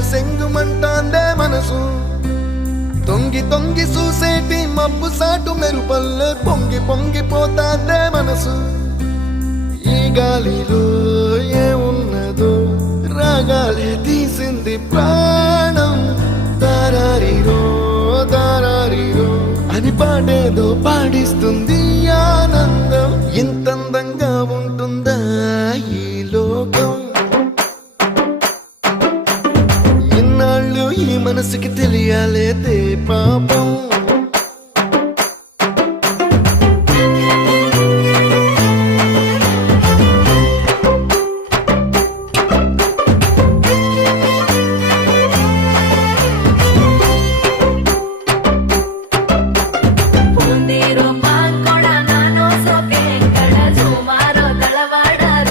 సెంగు సెంగుమంటాందే మనసు తొంగి తొంగి చూసేటి మబ్బు సాటు మెరుపల్లె పొంగి పొంగిపోతాందే మనసు ఈ గాలిలో ఏమున్నదో రాగాలే తీసింది ప్రాణం దారారిరో దారారిరో అని పాడేదో పాడిస్తుంది ఆనందం ఇంతందంగా ఉంటుందా ఈ లోకం ఇన్నాళ్ళు ఈ మనసుకి తెలియాలేదే